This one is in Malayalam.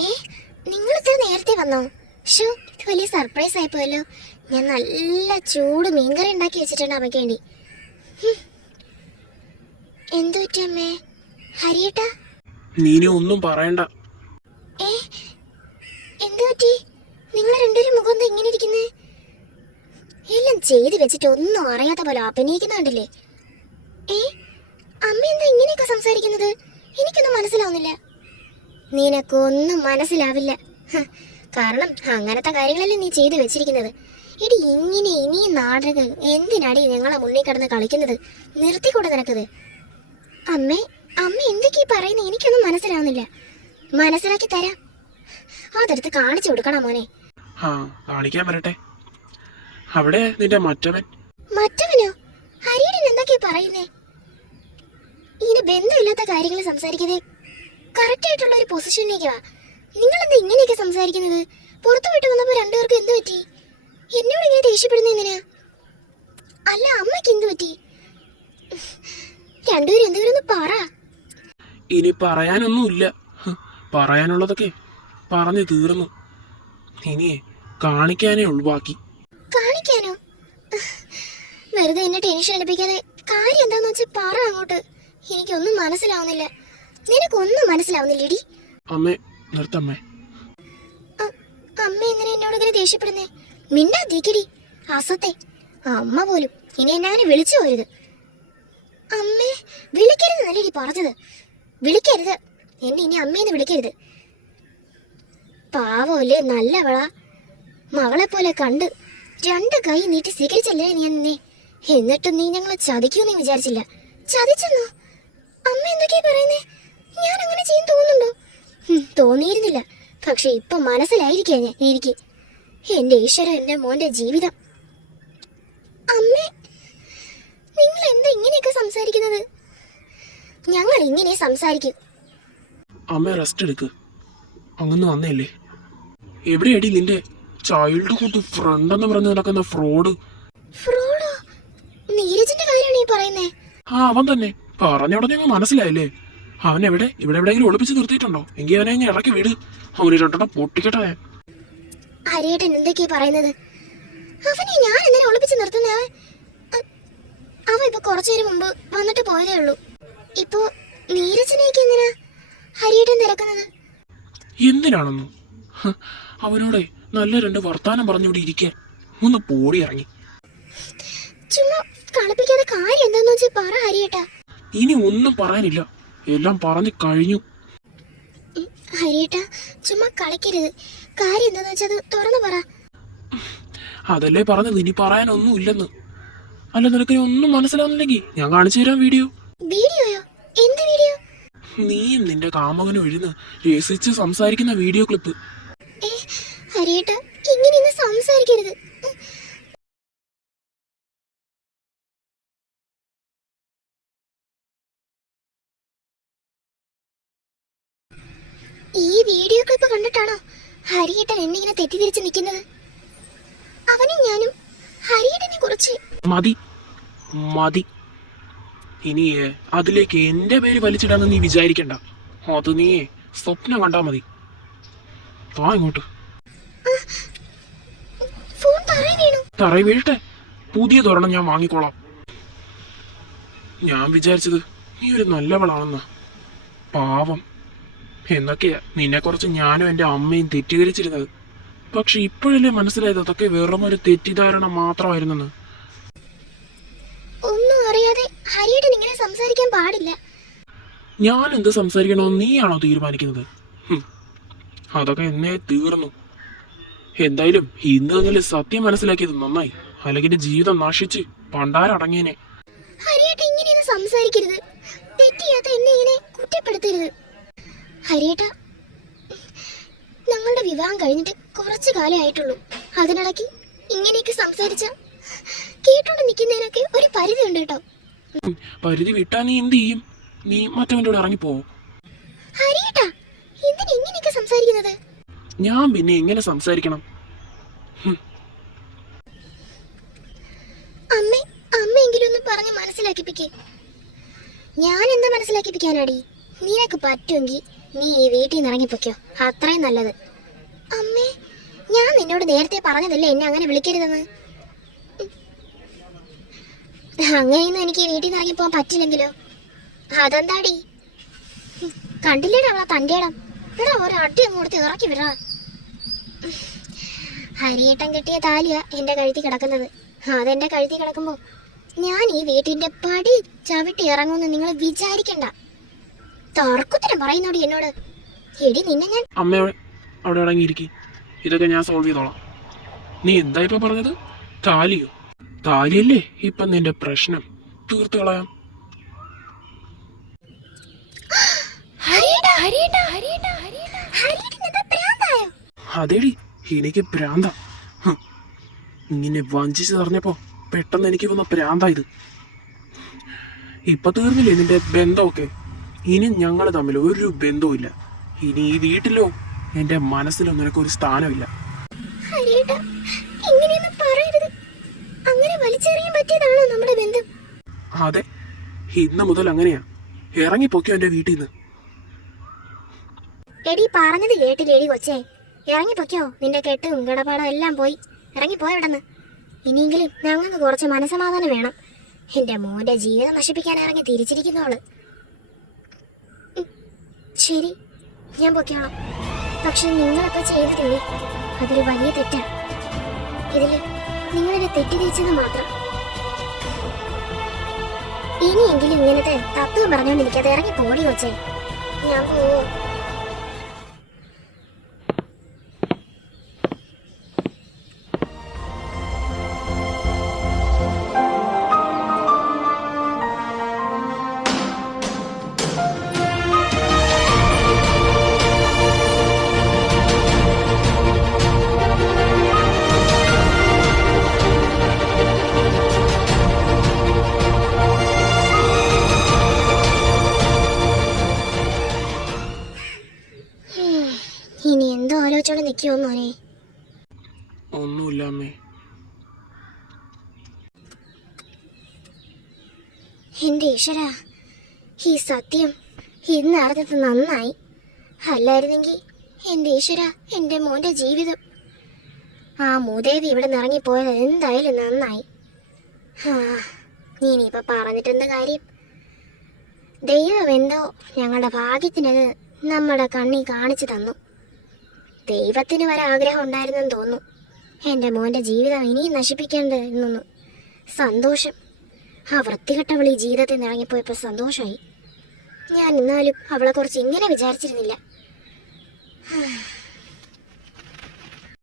ഏ, നിങ്ങൾ ഇത്ര നേരത്തെ വന്നോ? ഷോ, ഇത് വലിയ സർപ്രൈസ് ആയിപ്പോയല്ലോ. ഞാൻ നല്ല ചൂട് മീൻകറി ഉണ്ടാക്കി വെച്ചിട്ടുണ്ട് അമ്മയ്ക്ക് വേണ്ടി. എന്തു പറ്റി അമ്മേ? ഹരിയേട്ടാ, നീനെ ഒന്നും പറയണ്ട. ഏ, എന്തു പറ്റി? നിങ്ങൾ രണ്ടുപേരും മുഖം എന്താ ഇങ്ങനെ ഇരിക്കുന്നേ? എല്ലാം ചെയ്ത് വെച്ചിട്ട് ഒന്നും അറിയാത്ത പോലെ അഭിനയിക്കുന്ന കണ്ടില്ലേ? ഏ, അമ്മ എന്താ ഇങ്ങനെയൊക്കെ സംസാരിക്കുന്നത്? എനിക്കൊന്നും മനസ്സിലാവുന്നില്ല. നിനക്കൊന്നും മനസ്സിലാവില്ല. കാരണം അങ്ങനത്തെ കാര്യങ്ങളല്ലേ നീ ചെയ്തു വെച്ചിരിക്കുന്നത്. എടി, ഇങ്ങനെ ഇനിയും നാടകം എന്തിനാടി ഞങ്ങളെ മുന്നിൽ കിടന്ന് കളിക്കുന്നത്? നിർത്തിക്കൂടെ നിനക്കത്? അമ്മേ, അമ്മ എന്തൊക്കെയാ പറയുന്നത്? എനിക്കൊന്നും മനസ്സിലാവുന്നില്ല. മനസ്സിലാക്കി തരാം. അതെടുത്ത് കാണിച്ചു കൊടുക്കണം മോനെ. കാണിക്കാൻ വരട്ടെ. അവിടെ നിന്റെ മറ്റവൻ. മറ്റവനോ? ഹരിയുടെ എന്തൊക്കെയാ പറയുന്നേ? ഇങ്ങനെ ബന്ധമില്ലാത്ത കാര്യങ്ങൾ സംസാരിക്കാതെ കറക്റ്റ് ആയിട്ടുള്ള ഒരു പൊസിഷനിലേക്ക് വാ. നിങ്ങൾ എന്താ ഇങ്ങനെയൊക്കെ സംസാരിക്കുന്നത്? പുറത്തു വിട്ട് വന്നപ്പോ രണ്ടുപേർക്കും എന്ത് പറ്റി? എന്നോട് ഇങ്ങനെ ദേഷ്യപ്പെടുന്ന എന്തിനാ? അല്ല, അമ്മയ്ക്ക് എന്ത് പറ്റി? രണ്ടുപേരും എന്തെങ്കിലും പറ. ഇനി പറയാനൊന്നുമില്ല. പറയാനുള്ളതൊക്കെ പറഞ്ഞു തീർന്നു. ഇനി കാണിക്കാനേ ഉള്ളു ബാക്കി. കാണിക്കാനോ? വെറുതെ എന്നെ ടെൻഷൻ എടുപ്പിക്കാതെ കാര്യം എന്താന്ന് വെച്ചാൽ പറ അങ്ങോട്ട്. എനിക്കൊന്നും മനസ്സിലാവുന്നില്ല. നിനക്കൊന്നും മനസ്സിലാവുന്നില്ലേടി? അമ്മേ, നിർത്തമ്മേ. അമ്മ എങ്ങനെ എന്നോട് ഇങ്ങനെ ദേഷ്യപ്പെടുന്നേ? മിണ്ടാതിരിക്കടി അസത്തെ. അമ്മ പോലും ഇനി എന്നെ വിളിച്ചു പോരുത്. അമ്മേ, വിളിക്കരുത് നല്ലടി പറഞ്ഞത്. വിളിക്കരുത് എന്നെ, ഇനി അമ്മേന്ന് വിളിക്കരുത്. പാവല്ലേ, നല്ലവളാ. മകളെ പോലെ കണ്ട് രണ്ട് കൈ നീട്ടി സ്വീകരിച്ചല്ലേ നീ എന്നെ. എന്നിട്ടും നീ ഞങ്ങളെ ചതിക്കൂന്ന് വിചാരിച്ചില്ല. ചതിച്ചെന്നോ? അമ്മ എന്തൊക്കെയാ പറയുന്നേ? ഞാൻ അങ്ങനെ ചെയ്യും തോന്നുന്നുണ്ടോ? തോന്നിയിരുന്നില്ല. പക്ഷെ ഇപ്പൊ മനസ്സിലായിരിക്കാ എനിക്ക്. എന്റെ ഈശ്വര, എന്റെ മോന്റെ ജീവിതം. അമ്മേ, നിങ്ങൾ എന്താ ഇങ്ങനെയൊക്കെ സംസാരിക്കുന്നത്? ഞങ്ങൾ ഇങ്ങനെ സംസാരിക്കും. അമ്മ റെസ്റ്റ് എടുക്ക്. അങ്ങനെ വന്നേല്ലേ. എവിടെയടി നിന്റെ ചൈൽഡ്ഹുഡ് ഫ്രണ്ട് എന്ന് പറഞ്ഞു നടക്കുന്ന ഫ്രോഡ്? ഫ്രോഡോ? നീരജിന്റെ കാര്യമാണ് ഈ പറയുന്നേ? അവൻ തന്നെ. പറഞ്ഞ ഉടനെ മനസ്സിലായില്ലേ? അവൻ ഇവിടെ എവിടെയെങ്കിലും ഒളിപ്പിച്ച് നിർത്തിയിട്ടുണ്ടോ? എങ്കിൽ അവനെ ഇങ്ങനെ ഇറക്കി വീട്. അവന് രണ്ടെണ്ണം പൊട്ടിക്കട്ടെ. ഹരിയേട്ടൻ എന്തൊക്കെയാ പറയുന്നത്? അവനെ ഞാൻ എന്തിനാ ഒളിപ്പിച്ച് നിർത്തുന്നേ? അവൻ ഇപ്പൊ കുറച്ചുനേരം മുമ്പ് വന്നിട്ട് പോയതേ ഉള്ളൂ. ഇപ്പൊ നീരജനേക്ക് എന്തിനാ ഹരിയേട്ടൻ തിരക്കുന്നത്? എന്തിനാണെന്നോ? അവനോടെ നല്ല രണ്ട് വർത്താനം പറഞ്ഞുകൂടി ഇരിക്കാൻ. ഒന്ന് പോടി ഇറങ്ങി. ചുമ്മാ കളിപ്പിക്കാതെ കാര്യം എന്താന്ന് വെച്ചാ പറ ഹരിയേട്ടാ. ഇനി ഒന്നും പറയാനില്ല, എല്ലാം പറഞ്ഞു കഴിഞ്ഞു. ഹരിയേട്ടാ, ചുമ്മാ കളിക്കരുത്. കാര്യം എന്താന്ന് വെച്ചത് തുറന്നു പറ. അതല്ലേ പറഞ്ഞത്, ഇനി പറയാനൊന്നും ഇല്ലെന്ന്. അല്ല, നിനക്ക് ഒന്നും മനസ്സിലാവുന്നില്ലെങ്കിൽ ഞാൻ കാണിച്ചു തരാം വീഡിയോ. വീഡിയോയോ? എന്ത് വീഡിയോ? നീയും നിന്റെ കാമകനും എഴുന്ന് രസിച്ച് സംസാരിക്കുന്ന വീഡിയോ ക്ലിപ്പ്. ഹരിയേട്ടാ, ഇങ്ങനെ സംസാരിക്കരുത്. ഈ വീഡിയോ ക്ലിപ്പ് കണ്ടിട്ടാണോ ഹരിയേട്ടൻ എന്നെ ഇങ്ങനെ തെറ്റിദ്ധരിച്ച് നിൽക്കുന്നത്? അവനും ഞാനും ഹരിയേട്ടനെ കുറിച്ച്. മതി മതി. ഇനി അതിലേക്ക് എന്റെ പേര് വലിച്ചിടാന്ന് നീ വിചാരിക്കണ്ട. അത് നീ സ്വപ്നം കണ്ടാ മതി. വാ ഇങ്ങോട്ട്. ഫോൺ തറയിൽ വീണു. തറയിൽ വീഴട്ടെ, പുതിയ തോരണം ഞാൻ വാങ്ങിക്കോളാം. ഞാൻ വിചാരിച്ചത് നീ ഒരു നല്ലവളാണെന്നാ. പാവം എന്നൊക്കെയാ നിന്നെ കുറിച്ച് ഞാനും എന്റെ അമ്മയും തെറ്റിദ്ധരിച്ചിരുന്നത്. പക്ഷെ ഇപ്പോഴല്ലേ മനസ്സിലായത് അതൊക്കെ വെറും ഒരു തെറ്റിദ്ധാരണ മാത്രമായിരുന്നെന്ന്. ഒന്നും അറിയാതെ ഹരിയേട്ടൻ ഇങ്ങനെ സംസാരിക്കാൻ പാടില്ല. ഞാൻ എന്ത് സംസാരിക്കണമെന്ന് നീയാണോ തീരുമാനിക്കുന്നത്? അതൊക്കെ എന്നേ തീർന്നു. എന്തായാലും ഇന്ന് നിങ്ങൾ സത്യം മനസ്സിലാക്കിയത് നന്നായി. അല്ലെങ്കിൽ എന്റെ ജീവിതം നശിച്ച് പണ്ടാരടങ്ങിയനെ. ഹരിയേട്ടൻ ഇങ്ങനെയൊന്നും സംസാരിക്കരുത്. തെറ്റിയാത്ത എന്നെ ഇങ്ങനെ കുറ്റപ്പെടുത്തരുത്. ഹരിയേട്ടാ, ഞങ്ങളുടെ വിവാഹം കഴിഞ്ഞിട്ട് കുറച്ചു കാലേ ആയിട്ടുള്ളൂ. അതിനിടയ്ക്ക് ഇങ്ങനെയൊക്കെ സംസാരിച്ച കേട്ടോണ്ട് നിൽക്കുന്നതിനൊക്കെ ഒരു പരിധി ഉണ്ട് കേട്ടോ. പരിധി വിട്ടാ നീ എന്ത് ചെയ്യും? നീ മറ്റവൻ്റെ കൂടെ ഇറങ്ങിപ്പോവോ? ഹരിയേട്ടാ, എന്തിനാ ഇങ്ങനെയൊക്കെ സംസാരിക്കുന്നത്? ഞാൻ പിന്നെ എങ്ങനെ സംസാരിക്കണം? അമ്മയെങ്കിലും ഒന്ന് പറഞ്ഞ് മനസ്സിലാക്കിപ്പിക്കേ. ഞാൻ എന്താ മനസ്സിലാക്കിപ്പിക്കാനാടി? നിനക്ക് പറ്റുമെങ്കിൽ നീ ഈ വീട്ടിൽ നിന്ന് ഇറങ്ങിപ്പോക്കോ, അത്രയും നല്ലത്. അമ്മേ, ഞാൻ നിന്നോട് നേരത്തെ പറഞ്ഞതല്ലേ എന്നെ അങ്ങനെ വിളിക്കരുതെന്ന്. അങ്ങനെയൊന്നും എനിക്ക് ഈ വീട്ടിൽ നിന്ന് ഇറങ്ങിപ്പോകാൻ പറ്റില്ലെങ്കിലോ? അതെന്താടി? കണ്ടില്ലേടാ അവളെ തൻ്റെ ഇടം. എടാ ഒരു അടി അങ്ങ് കൊടുത്ത് ഇറക്കി വിടാ. ഹരിയേട്ടൻ കെട്ടിയ താലിയാ എൻ്റെ കഴുത്തി കിടക്കുന്നത്. അതെൻ്റെ കഴുത്തി കിടക്കുമ്പോൾ ഞാൻ ഈ വീട്ടിൻ്റെ പടി ചവിട്ടി ഇറങ്ങുമെന്ന് നിങ്ങൾ വിചാരിക്കണ്ട. തർക്കുത്തരം പറയുന്നോടി എന്നോട്. എടി നിന്നെ ഞാൻ... അമ്മ അവിടെ അടങ്ങിയിരിക്കും, ഇതൊക്കെ ഞാൻ സോൾവ് ചെയ്തോളാം. നീ എന്താ ഇപ്പൊ പറഞ്ഞത്? താലിയോ? താലിയല്ലേ ഇപ്പൊ നിന്റെ പ്രശ്നം, തീർത്തു കളയാം. അതേടി, എനിക്ക് ഭ്രാന്ത. ഇങ്ങനെ വഞ്ചിച്ച് പറഞ്ഞപ്പോ പെട്ടെന്ന് എനിക്ക് വന്ന ഭ്രാന്തായത്. ഇപ്പൊ തീർന്നില്ലേ നിന്റെ ബന്ധമൊക്കെ? ഇനി ഞങ്ങൾ തമ്മിൽ ഒരു ബന്ധവുമില്ല. ഇനി ഈ വീട്ടിലോ എന്റെ മനസ്സിലോ നിനക്കൊരു സ്ഥാനമില്ല. അതെ, ഇന്ന് മുതൽ അങ്ങനെയാ. ഇറങ്ങിപ്പോക്കോ എന്റെ വീട്ടിൽ നിന്ന്. എടി പറഞ്ഞത് കേട്ടില്ലേടി കൊച്ചേ? ഇറങ്ങിപ്പോക്കോ, നിന്റെ കെട്ടും കിടപാടും എല്ലാം പോയി. ഇറങ്ങിപ്പോയവിടെന്ന്. ഇനിയെങ്കിലും ഞങ്ങൾക്ക് കുറച്ച് മനസമാധാനം വേണം. എന്റെ മോന്റെ ജീവിതം നശിപ്പിക്കാൻ ഇറങ്ങി തിരിച്ചിരിക്കുന്നവള്. ശരി, ഞാൻ പൊക്കോളാം. പക്ഷെ നിങ്ങളിപ്പോ ചെയ്തിട്ടില്ലേ, അതൊരു വലിയ തെറ്റാണ്. ഇതില് നിങ്ങളെന്നെ തെറ്റിദ്ധരിച്ചത് മാത്രം. ഇനിയെങ്കിലും ഇങ്ങനത്തെ തത്വം പറഞ്ഞോണ്ടിരിക്കാതെ ഇറങ്ങി പോടി കൊച്ചേ. ഞാൻ പോവോ? ഇനി എന്തോ ആലോചിച്ചോണ്ട് നിൽക്കുമോ മോനെ? ഒന്നുമില്ല അമ്മേ. എന്റെ ഈശ്വര, ഈ സത്യം ഇന്ന് അറിഞ്ഞത് നന്നായി. അല്ലായിരുന്നെങ്കിൽ എന്റെ ഈശ്വര, എന്റെ മോന്റെ ജീവിതം. ആ മൂദേവി ഇവിടെ നിന്ന് ഇറങ്ങിപ്പോയത് എന്തായാലും നന്നായി. ഇനിയിപ്പോ പറഞ്ഞിട്ടെന്ത് കാര്യം? ദൈവം എന്തോ ഞങ്ങളുടെ ഭാഗ്യത്തിനത് നമ്മുടെ കണ്ണി കാണിച്ചു തന്നു. ദൈവത്തിന് വരെ ആഗ്രഹം ഉണ്ടായിരുന്നെന്ന് തോന്നുന്നു എൻ്റെ മോൻ്റെ ജീവിതം ഇനിയും നശിപ്പിക്കേണ്ടതെന്നു. സന്തോഷം. ആ വൃത്തികെട്ടവൾ ഈ ജീവിതത്തിൽ നിന്ന് ഇറങ്ങിപ്പോയപ്പോൾ സന്തോഷമായി. ഞാൻ എന്നാലും അവളെക്കുറിച്ച് ഇങ്ങനെ വിചാരിച്ചിരുന്നില്ല.